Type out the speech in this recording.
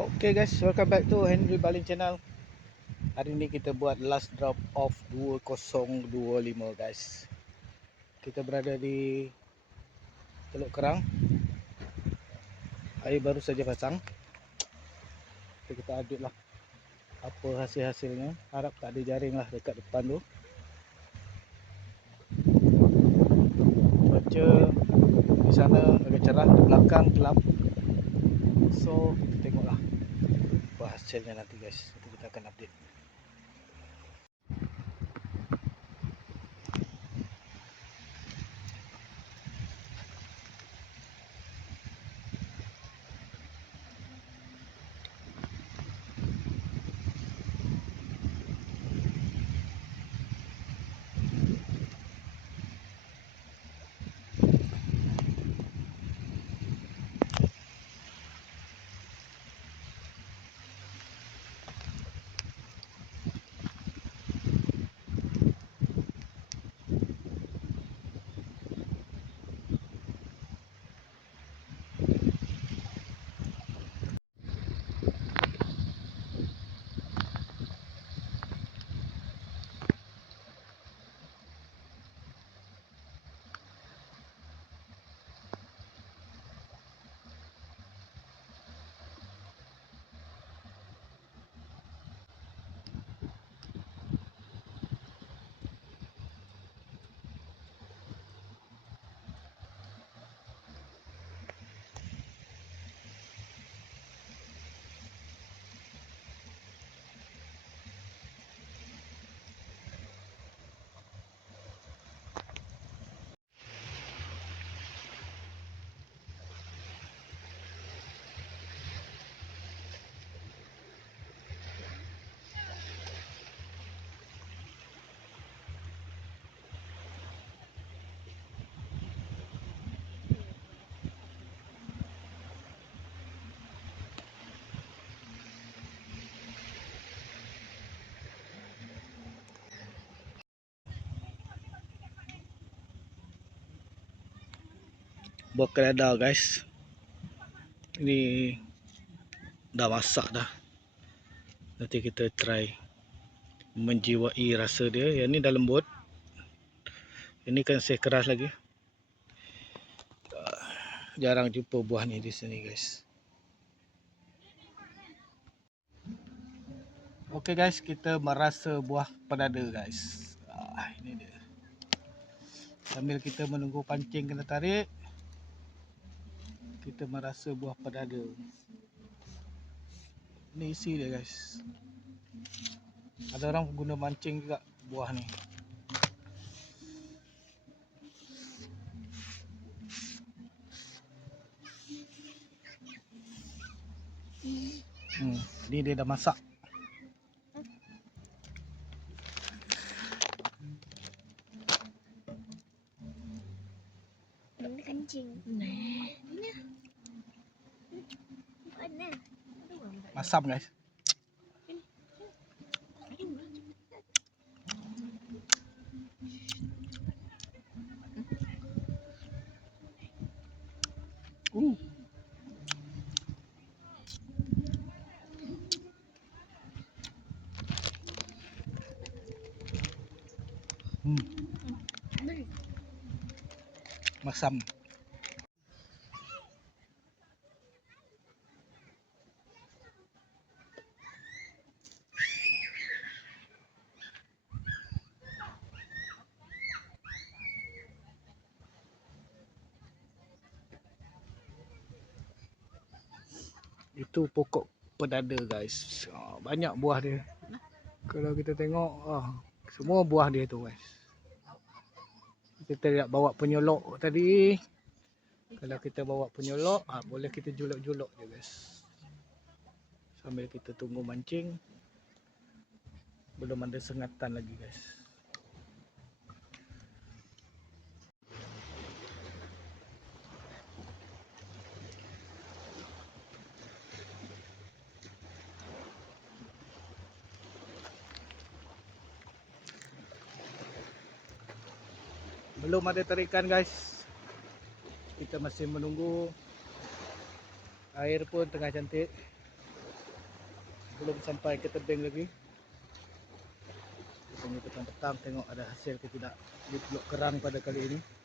Okay guys, welcome back to Henry Balin Channel. Hari ni kita buat last drop off 2025 guys. Kita berada di Teluk Kerang. Air baru saja pasang. Kita update lah apa hasil-hasilnya. Harap tak ada jaring lah dekat depan tu. Cuaca di sana agak cerah, di belakang gelap. So kita tengoklah apa hasilnya nanti guys. Nanti kita akan update. Buah kelada guys. Ini dah masak dah. Nanti kita try menjiwai rasa dia. Yang ni dah lembut. Ini kan masih keras lagi. Jarang jumpa buah ni di sini guys. Okey guys, kita merasa buah pedada guys. Ini dia. Sambil kita menunggu pancing kena tarik, kita merasa buah pedada. Ni isi dia guys. Ada orang guna mancing juga buah ni. Ni dia dah masak. Ini kancing. Nah, ini. Mana? Masam guys. Masam. Itu pokok pedada guys. Banyak buah dia. Kalau kita tengok, semua buah dia tu guys. Kita tidak bawa penyolok tadi. Kalau kita bawa penyolok, boleh kita julok-julok je guys. Sambil kita tunggu mancing. Belum ada sengatan lagi guys. Belum ada tarikan guys. Kita masih menunggu. Air pun tengah cantik. Belum sampai ke tebing lagi. Tunggu petang-petang tengok ada hasil ke tidak di Teluk Kerang pada kali ini.